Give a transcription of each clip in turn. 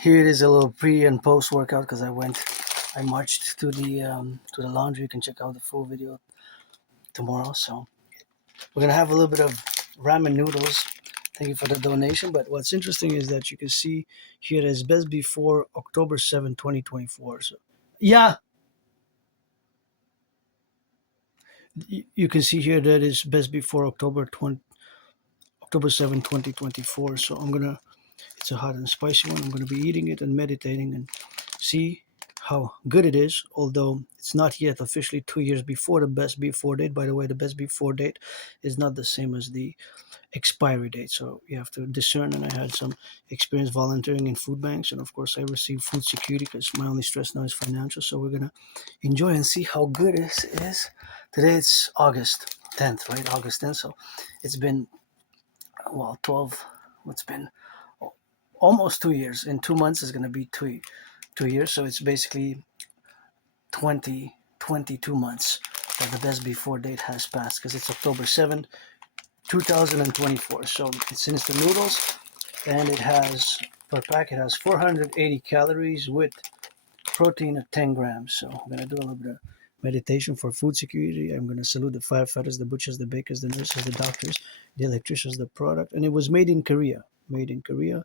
Here it is, a little pre and post workout because I marched to the laundry. You can check out the full video tomorrow. So we're gonna have a little bit of ramen noodles. Thank you for the donation. But what's interesting is that you can see here it is best before October 7, 2024. So yeah, you can see here that is best before October 7, 2024. So it's a hot and spicy one. I'm gonna be eating it and meditating and see how good it is, although it's not yet officially 2 years before the best before date. By the way, the best before date is not the same as the expiry date, so you have to discern. And I had some experience volunteering in food banks, and of course I received food security because my only stress now is financial. So we're gonna enjoy and see how good it is. Today it's August 10th, right? August 10th. So it's been 12. It's been almost 2 years. In 2 months is gonna be 2 years. So it's basically 22 months that the best before date has passed because it's October 7th, 2024. So it's instant noodles, and it has per pack it has 480 calories with protein of 10 grams. So I'm gonna do a little bit of meditation for food security. I'm gonna salute the firefighters, the butchers, the bakers, the nurses, the doctors, the electricians, the product, and it was made in Korea. Made in Korea.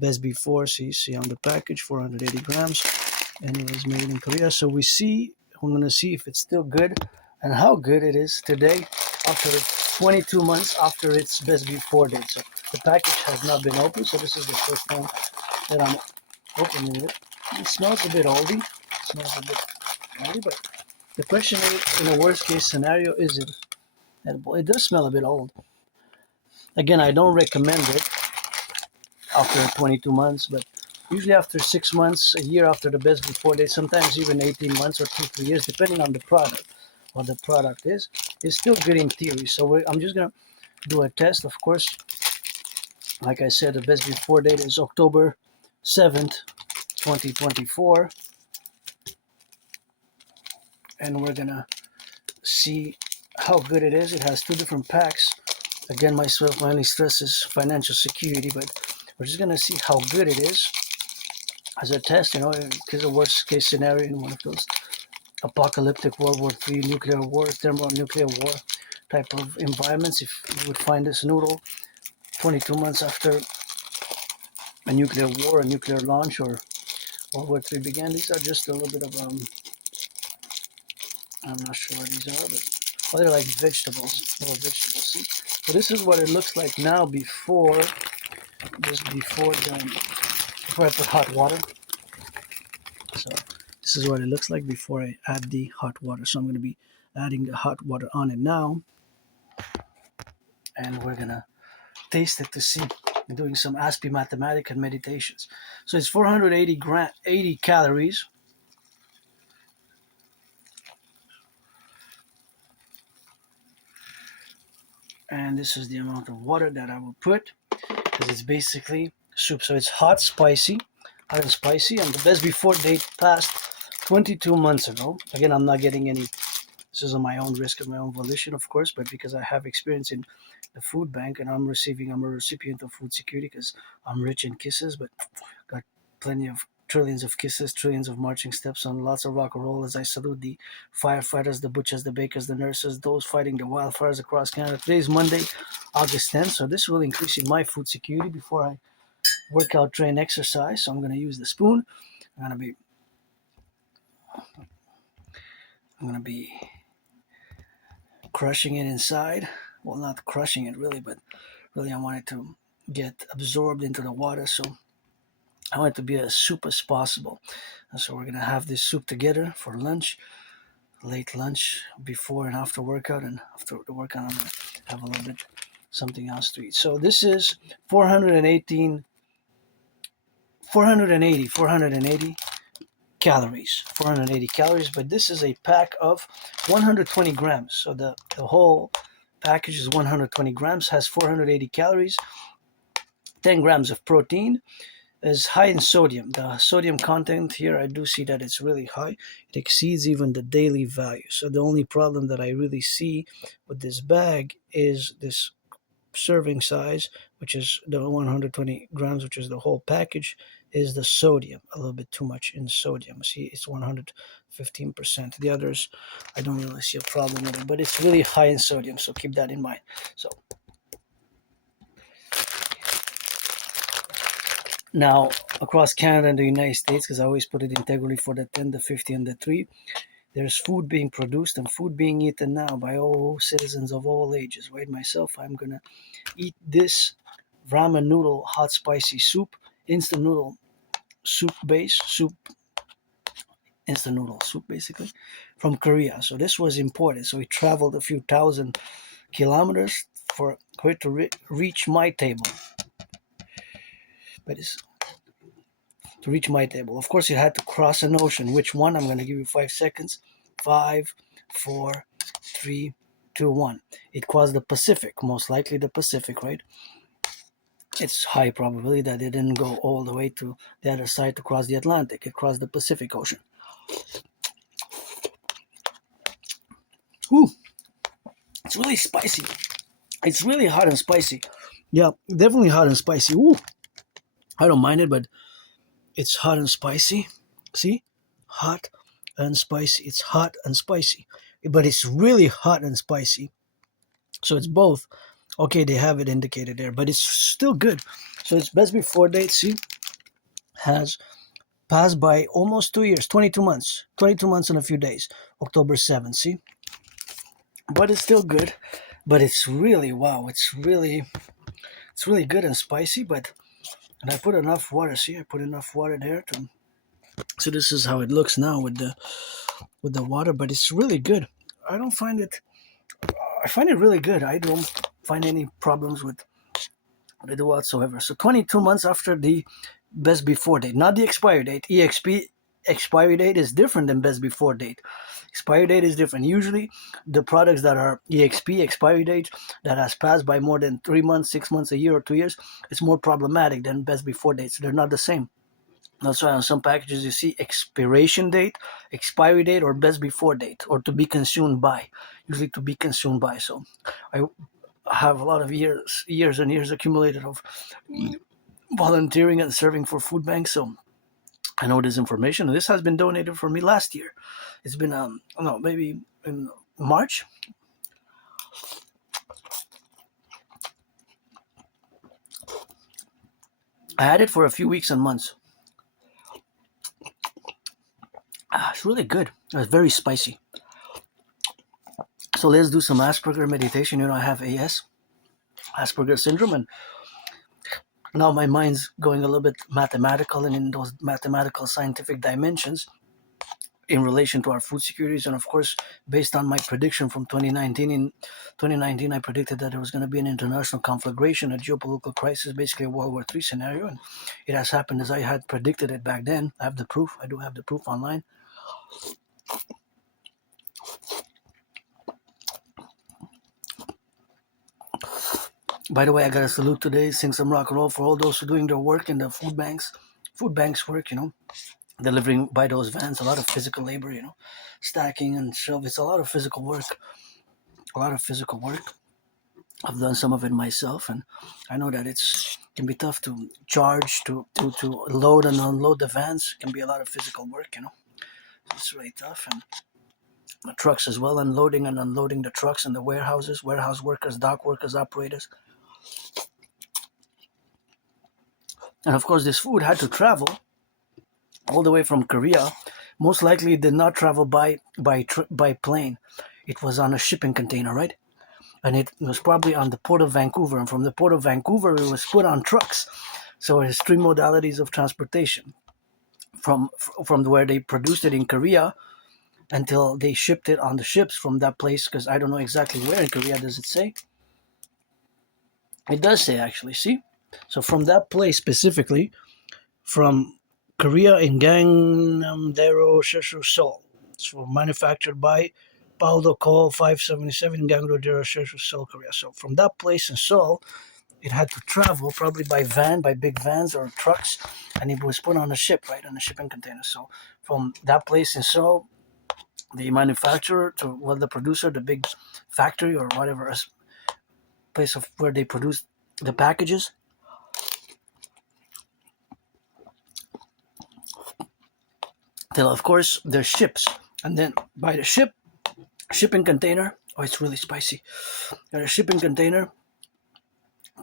Best before, see on the package, 480 grams, and it was made in Korea. So I'm gonna see if it's still good and how good it is today after 22 months after its best before date. So the package has not been opened, so this is the first time that I'm opening it. It smells a bit oldie. But the question is, in a worst case scenario, is it edible? It does smell a bit old. Again, I don't recommend it after 22 months, but usually after 6 months, a year after the best before date, sometimes even 18 months or 2-3 years, depending on the product, what the product is still good in theory. So I'm just gonna do a test. Of course, like I said, the best before date is October 7th, 2024, and we're gonna see how good it is. It has 2 different packs. Again, my only stress is financial security, but we're just gonna see how good it is as a test, because a worst case scenario in one of those apocalyptic World War III, nuclear war, thermonuclear war type of environments, if you would find this noodle 22 months after a nuclear war, a nuclear launch, or World War III began. These are just a little bit of I'm not sure what these are, but they're like vegetables, little vegetables. See? So this is what it looks like now before I put hot water. So this is what it looks like before I add the hot water. So I'm going to be adding the hot water on it now, and we're going to taste it to see. I'm doing some Aspie mathematics and meditations. So it's 480 calories. And this is the amount of water that I will put, because it's basically soup. So it's hot and spicy, and the best before date passed 22 months ago. Again, I'm not getting any. This is on my own risk and my own volition, of course, but because I have experience in the food bank, and I'm a recipient of food security because I'm rich in kisses, but got plenty of trillions of kisses, trillions of marching steps on lots of rock and roll as I salute the firefighters, the butchers, the bakers, the nurses, those fighting the wildfires across Canada. Today is Monday, August 10th, so this will increase in my food security before I work out, train, exercise. So I'm going to use the spoon. I'm going to be crushing it inside. Well, not crushing it really, but really I want it to get absorbed into the water. So I want it to be as soup as possible. And so we're going to have this soup together for lunch, late lunch, before and after workout. And after the workout, I'm going to have a little bit something else to eat. So this is 480 calories, but this is a pack of 120 grams. So the whole package is 120 grams, has 480 calories, 10 grams of protein, is high in sodium. The sodium content here, I do see that it's really high. It exceeds even the daily value. So the only problem that I really see with this bag is this serving size, which is the 120 grams, which is the whole package. is the sodium. A little bit too much in sodium. See, it's 115%. The others, I don't really see a problem with it, but it's really high in sodium, so keep that in mind. So now, across Canada and the United States, because I always put it integrally for the 10, the 50, and the 3, there's food being produced and food being eaten now by all citizens of all ages. Right, myself, I'm gonna eat this ramen noodle hot spicy soup, instant noodle soup base, instant noodle soup basically, from Korea. So this was imported. So it traveled a few thousand kilometers for it to reach my table. But it's to reach my table. Of course, it had to cross an ocean. Which one? I'm going to give you 5 seconds. 5, 4, 3, 2, 1. It crossed the Pacific, most likely the Pacific, right? It's high probability that it didn't go all the way to the other side to cross the Atlantic. It crossed the Pacific Ocean. Ooh, it's really spicy. It's really hot and spicy. Yeah, definitely hot and spicy. Ooh, I don't mind it, but it's hot and spicy. See? Hot and spicy. It's hot and spicy. But it's really hot and spicy. So it's both. Okay, they have it indicated there, but it's still good. So it's best before date, see? Has passed by almost 2 years, 22 months. 22 months and a few days. October 7th, see? But it's still good. But it's really, wow, it's really good and spicy, but and I put enough water, see? I put enough water there to so this is how it looks now with the water, but it's really good. I don't find it I find it really good. I don't find any problems with it whatsoever. So 22 months after the best before date, not the expiry date. EXP expiry date is different than best before date. Expiry date is different. Usually the products that are EXP expiry date that has passed by more than 3 months, 6 months, a year, or 2 years, it's more problematic than best before date. So they're not the same. That's why on some packages you see expiration date, expiry date, or best before date, or to be consumed by. Usually to be consumed by. So I have a lot of years and years accumulated of volunteering and serving for food banks. So I know this information. And this has been donated for me last year. It's been I don't know, maybe in March. I had it for a few weeks and months. It's really good. It's very spicy. So let's do some Asperger meditation. I have AS, Asperger syndrome, and now my mind's going a little bit mathematical and in those mathematical scientific dimensions in relation to our food securities. And of course, based on my prediction from 2019, in 2019, I predicted that there was going to be an international conflagration, a geopolitical crisis, basically a World War III scenario. And it has happened as I had predicted it back then. I have the proof. I do have the proof online. By the way, I got to salute today, sing some rock and roll for all those who are doing their work in the food banks work, delivering by those vans, a lot of physical labor, stacking and shelf. It's a lot of physical work, I've done some of it myself, and I know that it can be tough to charge, to load and unload the vans. It can be a lot of physical work, It's really tough, and the trucks as well, unloading and unloading the trucks and the warehouses, warehouse workers, dock workers, operators. And of course, this food had to travel all the way from Korea. Most likely, it did not travel by plane. It was on a shipping container, right? And it was probably on the port of Vancouver. And from the port of Vancouver, it was put on trucks. So there's 3 modalities of transportation. From where they produced it in Korea until they shipped it on the ships from that place, because I don't know exactly where in Korea. Does it say? It does say, actually. See? So from that place specifically, from Korea in Gangnam-dero, Seoul. It's manufactured by Paulo Cole 577 Gangnam-dero, Seoul, Korea. So from that place in Seoul, it had to travel probably by big vans or trucks, and it was put on a ship, right, on a shipping container. So from that place in Seoul, the manufacturer to the producer, the big factory or whatever place of where they produce the packages, till of course there's ships, and then by the shipping container. Oh, it's really spicy. Got a shipping container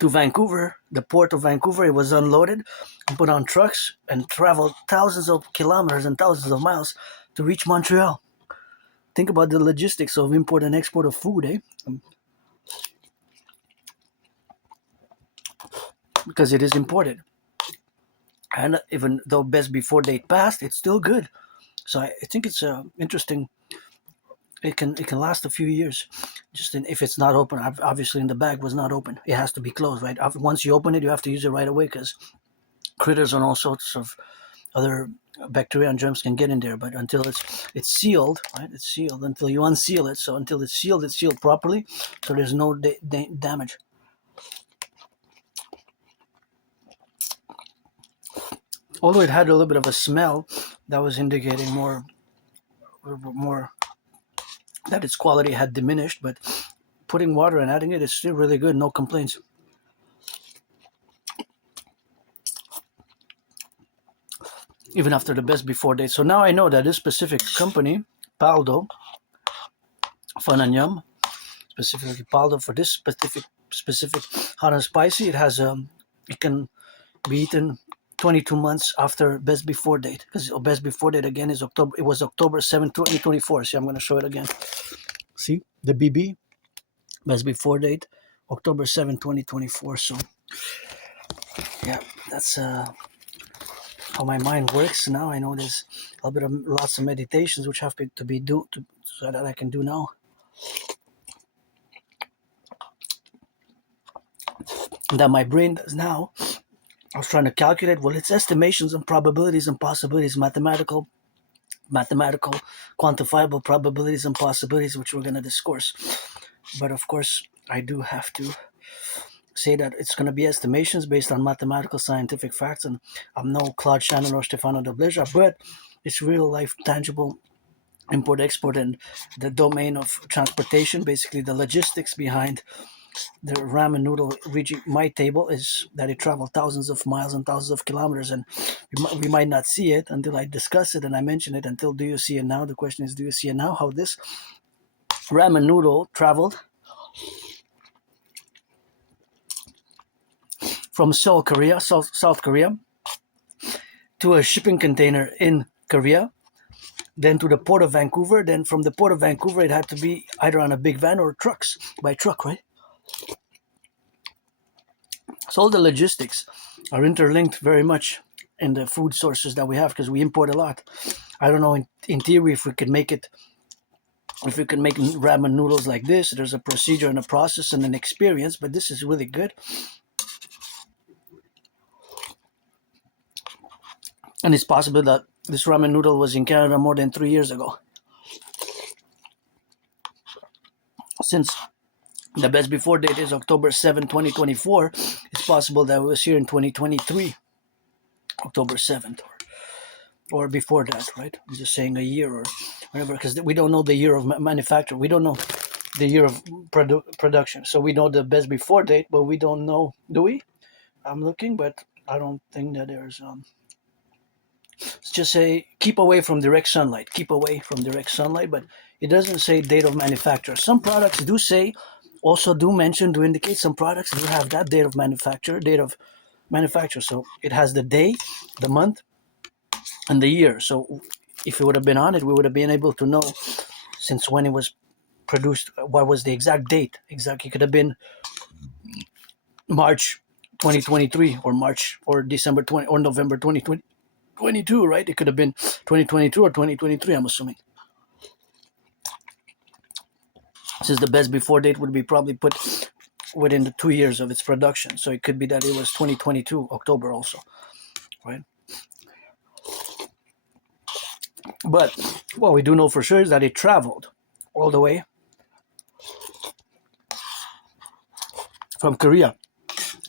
to Vancouver, the port of Vancouver. It was unloaded and put on trucks and traveled thousands of kilometers and thousands of miles to reach Montreal. Think about the logistics of import and export of food, eh? Because it is imported. And even though best before date passed, it's still good. So I think it's interesting. It can last a few years, if it's not open. Obviously, in the bag was not open. It has to be closed, right? Once you open it, you have to use it right away because critters and all sorts of other bacteria and germs can get in there. But until it's sealed, right? It's sealed until you unseal it. So until it's sealed properly, so there's no damage. Although it had a little bit of a smell, that was indicating more that its quality had diminished, but putting water and adding it is still really good. No complaints. Even after the best before date. So now I know that this specific company, Paldo, Fananyam, specifically Paldo, for this specific hot and spicy, it can be eaten 22 months after best before date, because best before date again is October. It was October 7, 2024. See, I'm going to show it again. See the BB best before date, October 7, 2024. So yeah, that's how my mind works now. I know there's a little bit of lots of meditations which have to be so that I can do now. That my brain does now. I was trying to calculate, well, it's estimations and probabilities and possibilities, mathematical, quantifiable probabilities and possibilities, which we're going to discourse. But of course, I do have to say that it's going to be estimations based on mathematical, scientific facts, and I'm no Claude Shannon or Stefano de Bleja, but it's real life, tangible import, export, and the domain of transportation, basically the logistics behind the ramen noodle reaching my table is that it traveled thousands of miles and thousands of kilometers, and we might not see it until I discuss it and I mention it. Until do you see it now? The question is, do you see it now? How this ramen noodle traveled from South Korea to a shipping container in Korea, then to the port of Vancouver. Then from the port of Vancouver, it had to be either on a big van or by truck, right? So all the logistics are interlinked very much in the food sources that we have, because we import a lot. I don't know, in theory, if we can make ramen noodles like this. There's a procedure and a process and an experience, but this is really good. And it's possible that this ramen noodle was in Canada more than 3 years ago. Since the best before date is October 7, 2024, it's possible that it was here in 2023, October 7th, or before that, right? I'm just saying a year or whatever, because we don't know the year of manufacture. We don't know the year of production. So we know the best before date, but we don't know, do we? I'm looking, but I don't think that there's... Let's just say keep away from direct sunlight. Keep away from direct sunlight, but it doesn't say date of manufacture. Some products do indicate some products do have that date of manufacture. So it has the day, the month, and the year. So if it would have been on it, we would have been able to know since when it was produced, what was the exact date. Exactly, it could have been March 2023 or March or December 20 or November 2022, right? It could have been 2022 or 2023, I'm assuming. Since the best before date would be probably put within the 2 years of its production. So it could be that it was 2022, October also, right? But what we do know for sure is that it traveled all the way from Korea.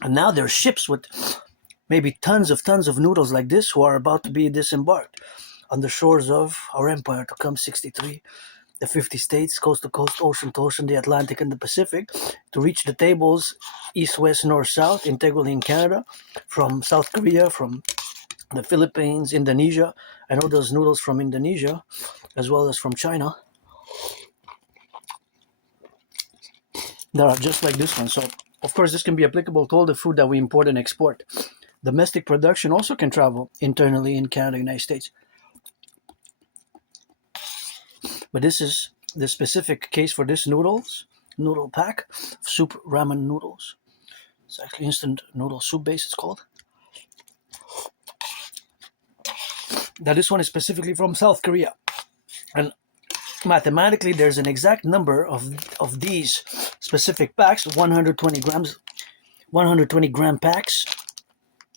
And now there are ships with maybe tons of noodles like this who are about to be disembarked on the shores of our empire to come 63, the 50 states, coast to coast, ocean to ocean, the Atlantic and the Pacific, to reach the tables east, west, north, south, integrally in Canada, from South Korea, from the Philippines, Indonesia. I know those noodles from Indonesia as well as from China that are just like this one. So, of course, this can be applicable to all the food that we import and export. Domestic production also can travel internally in Canada, United States. But this is the specific case for this noodle pack, soup ramen noodles. It's actually instant noodle soup base, it's called. Now this one is specifically from South Korea. And mathematically, there's an exact number of these specific packs, 120 grams, 120 gram packs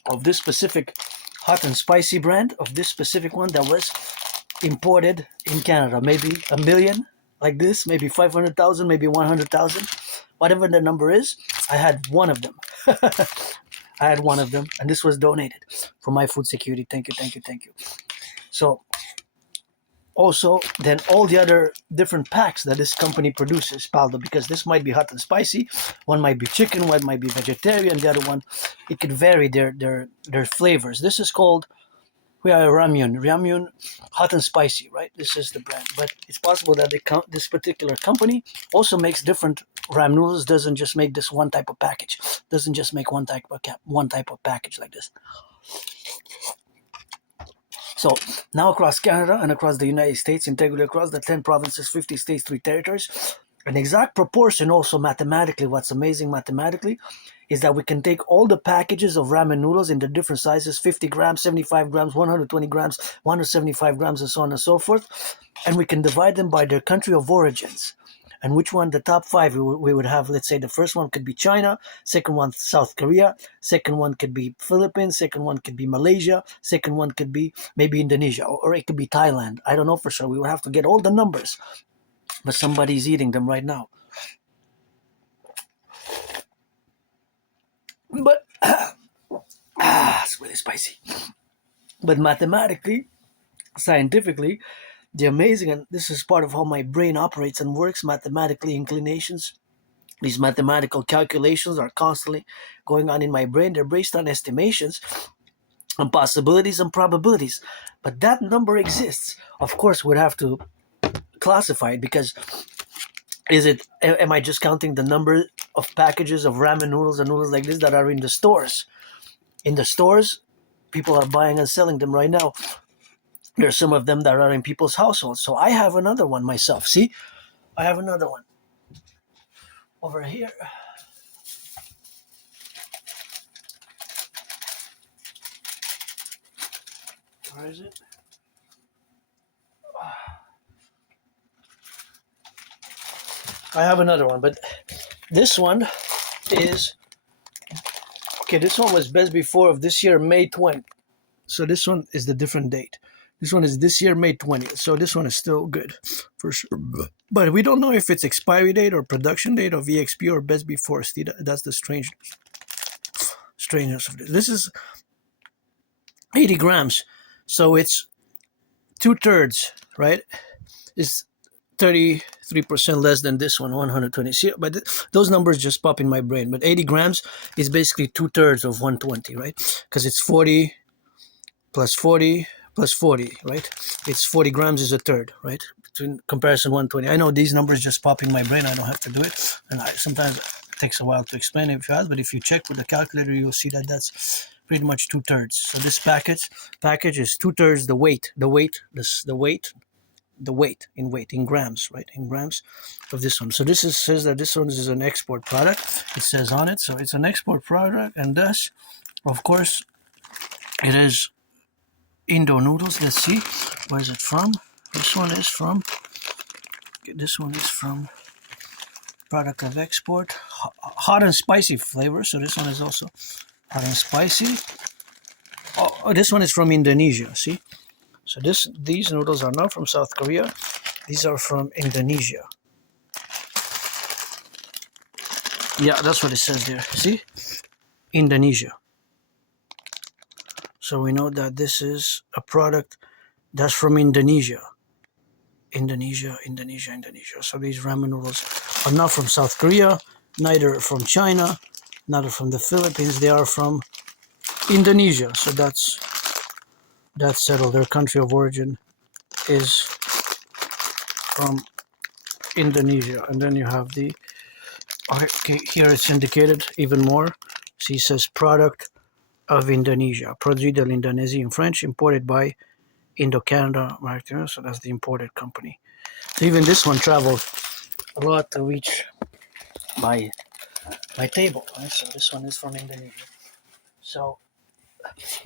of this specific hot and spicy brand, of this specific one that was imported in Canada. Maybe a million like this, maybe 500,000, maybe 100,000, whatever the number is. I had one of them. I had one of them, and this was donated for my food security. Thank you, thank you, thank you. So also, then all the other different packs that this company produces, Paldo, because this might be hot and spicy, one might be chicken, one might be vegetarian, the other one, it could vary their flavors. This is called ramyun, hot and spicy, right? This is the brand. But it's possible that this particular company also makes different ram noodles, doesn't just make this one type of package, doesn't just make one type of package like this. So now across Canada and across the United States, integrally across the 10 provinces, 50 states, 3 territories, an exact proportion also mathematically, what's amazing mathematically, is that we can take all the packages of ramen noodles in the different sizes, 50 grams, 75 grams, 120 grams, 175 grams, and so on and so forth, and we can divide them by their country of origins. And which one, the top 5, we would have, let's say the first one could be China, second one South Korea, second one could be Philippines, second one could be Malaysia, second one could be maybe Indonesia, or it could be Thailand. I don't know for sure. We would have to get all the numbers. But somebody's eating them right now. But, it's really spicy. But mathematically, scientifically, the amazing, and this is part of how my brain operates and works, mathematically inclinations, these mathematical calculations are constantly going on in my brain. They're based on estimations and possibilities and probabilities. But that number exists. Of course, we'd have to classify it, because am I just counting the number of packages of ramen noodles and noodles like this that are in the stores? In the stores, people are buying and selling them right now. There's some of them that are in people's households. So I have another one myself. See? I have another one. Over here. Where is it? I have another one, but this one is... Okay, this one was best before of this year, May 20. So this one is the different date. This one is this year, May 20th. So this one is still good, for sure. But we don't know if it's expiry date or production date of EXP or best before. See, that's the strangeness of this. This is 80 grams. So it's 2/3, right? It's 33% less than this one, 120. See, but those numbers just pop in my brain. But 80 grams is basically 2/3 of 120, right? Because it's 40 plus 40 plus 40, right? It's 40 grams is a third, right? Between comparison 120. I know these numbers just pop in my brain. I don't have to do it. And sometimes it takes a while to explain it fast, but if you check with the calculator, you'll see that that's pretty much 2/3. So this package is 2/3 the weight in grams, right? In grams of this one. So this says that this one is an export product. It says on it. So it's an export product, and thus, of course, it is Indo noodles. Let's see, where is it from? This one is from product of export, hot and spicy flavor. So this one is also hot and spicy. Oh, this one is from Indonesia. See, so these noodles are not from South Korea. These are from Indonesia. Yeah, that's what it says there. See, Indonesia. So we know that this is a product that's from Indonesia. Indonesia. So these ramen noodles are not from South Korea, neither from China, neither from the Philippines. They are from Indonesia. So that's That's settled. Their country of origin is from Indonesia. And then you have the, okay, here it's indicated even more. See, it says product of Indonesia. Produit de l'Indonésie in French, imported by Indo-Canada, Americain. So that's the imported company. So even this one traveled a lot to reach my table. Right? So this one is from Indonesia. So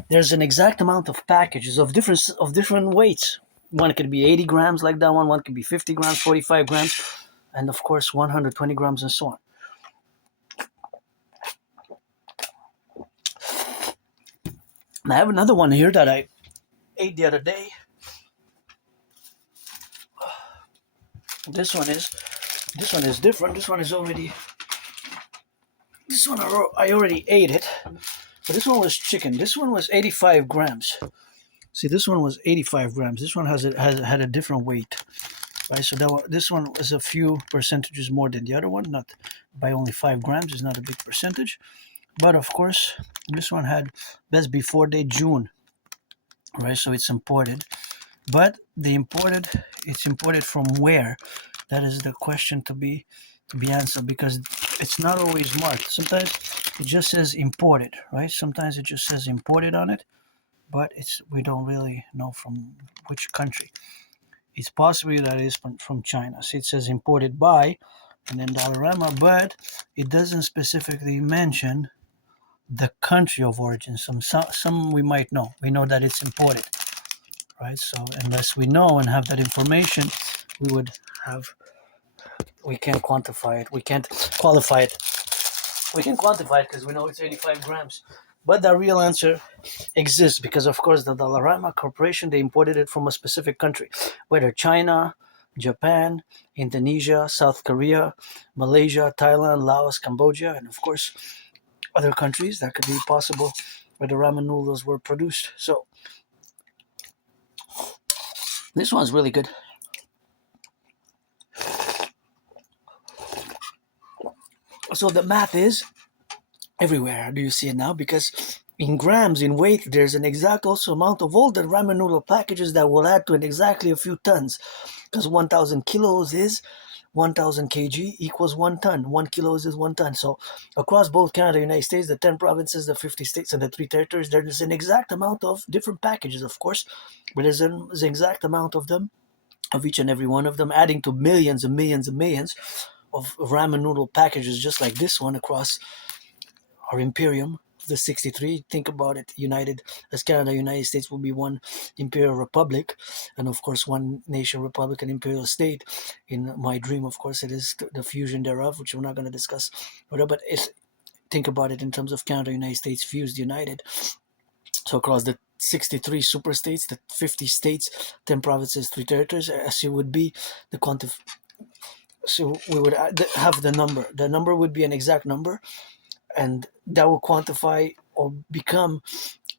there's an exact amount of packages of different weights. One could be 80 grams like that one. One could be 50 grams, 45 grams, and of course 120 grams and so on. And I have another one here that I ate the other day. This one is different. This one is already. This one I already ate it, but this one was chicken. This one was 85 grams. See, this one was 85 grams. This one had a different weight, right? So this one was a few percentages more than the other one, not by only 5 grams. It's not a big percentage, but of course, this one had best before date June, right? So it's imported, but it's imported from where? That is the question to be answered, because it's not always marked. Sometimes it just says imported, right? Sometimes it just says imported on it, but we don't really know from which country. It's possible that it is from China. See, it says imported by, and then Dollarama, but it doesn't specifically mention the country of origin. Some we might know. We know that it's imported, right? So unless we know and have that information, we can't quantify it. We can't qualify it. We can quantify it because we know it's 85 grams. But the real answer exists because, of course, the Dollarama Corporation, they imported it from a specific country, whether China, Japan, Indonesia, South Korea, Malaysia, Thailand, Laos, Cambodia, and, of course, other countries that could be possible where the ramen noodles were produced. So this one's really good. So the math is everywhere. Do you see it now? Because in grams, in weight, there's an exact also amount of all the ramen noodle packages that will add to it exactly a few tons. Because 1,000 kilos is 1,000 kg equals 1 ton. 1 kilos is 1 ton. So across both Canada, United States, the 10 provinces, the 50 states, and the 3 territories, there is an exact amount of different packages, of course. But there's an exact amount of them, of each and every one of them, adding to millions and millions and millions of ramen noodle packages just like this one across our imperium, the 63. Think about it. United as Canada, United States will be one imperial republic, and of course one nation, republic, and imperial state. In my dream, of course, it is the fusion thereof, which we're not going to discuss. But think about it in terms of Canada, United States fused, united. So across the 63 super states, the 50 states, 10 provinces, 3 territories, as it would be the so we would have the number. The number would be an exact number, and that will quantify or become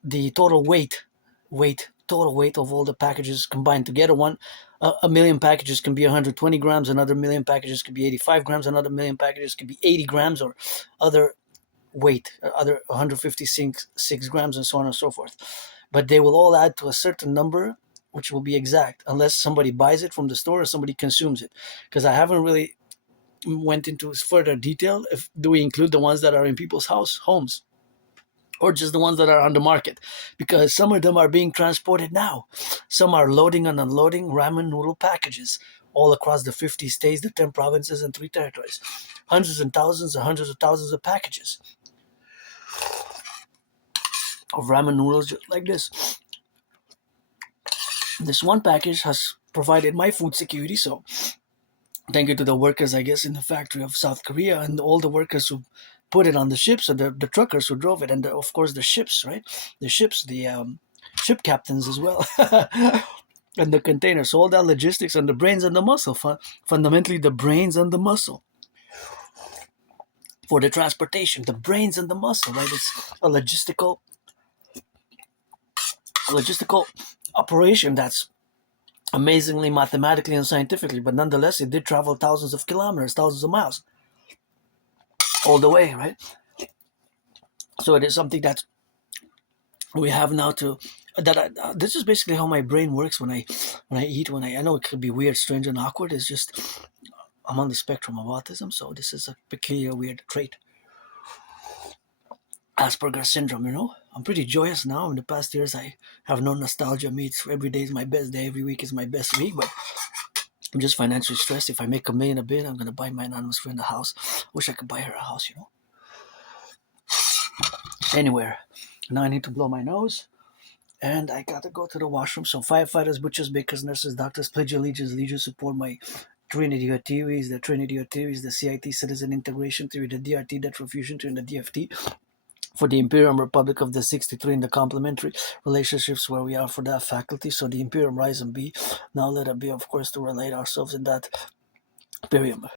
the total weight of all the packages combined together. A million packages can be 120 grams, another million packages could be 85 grams, another million packages could be 80 grams, or other weight, other 156 grams, and so on and so forth. But they will all add to a certain number, which will be exact, unless somebody buys it from the store or somebody consumes it. Because I haven't really went into further detail. Do we include the ones that are in people's homes, or just the ones that are on the market? Because some of them are being transported now. Some are loading and unloading ramen noodle packages all across the 50 states, the 10 provinces, and 3 territories. Hundreds and hundreds of thousands of packages of ramen noodles just like this. This one package has provided my food security, so thank you to the workers, I guess, in the factory of South Korea, and all the workers who put it on the ships, and the truckers who drove it, and of course the ships, right? The ships, the ship captains as well, and the containers. So all that logistics and the brains and the muscle, fundamentally the brains and the muscle for the transportation, the brains and the muscle, right? It's a logistical operation that's amazingly mathematically and scientifically, but nonetheless it did travel thousands of kilometers, thousands of miles all the way, right? So it is something that we have now to This is basically how my brain works when I eat. I know it could be weird, strange, and awkward. It's just I'm on the spectrum of autism, so this is a peculiar, weird trait. Asperger's syndrome, you know. I'm pretty joyous now. In the past years, I have no nostalgia. Every day is my best day. Every week is my best week. But I'm just financially stressed. If I make $1 million a bit, I'm gonna buy my anonymous friend a house. Wish I could buy her a house, you know. Anywhere. Now I need to blow my nose. And I gotta go to the washroom. So firefighters, butchers, bakers, nurses, doctors, pledge allegiance, legion support my Trinity theories, the Trinity theories, the CIT citizen integration theory, the DRT debt refusion theory, and the DFT for the Imperium Republic of the 63 in the complementary relationships where we are for that faculty. So the Imperium rise and be. Now let it be, of course, to relate ourselves in that Imperium.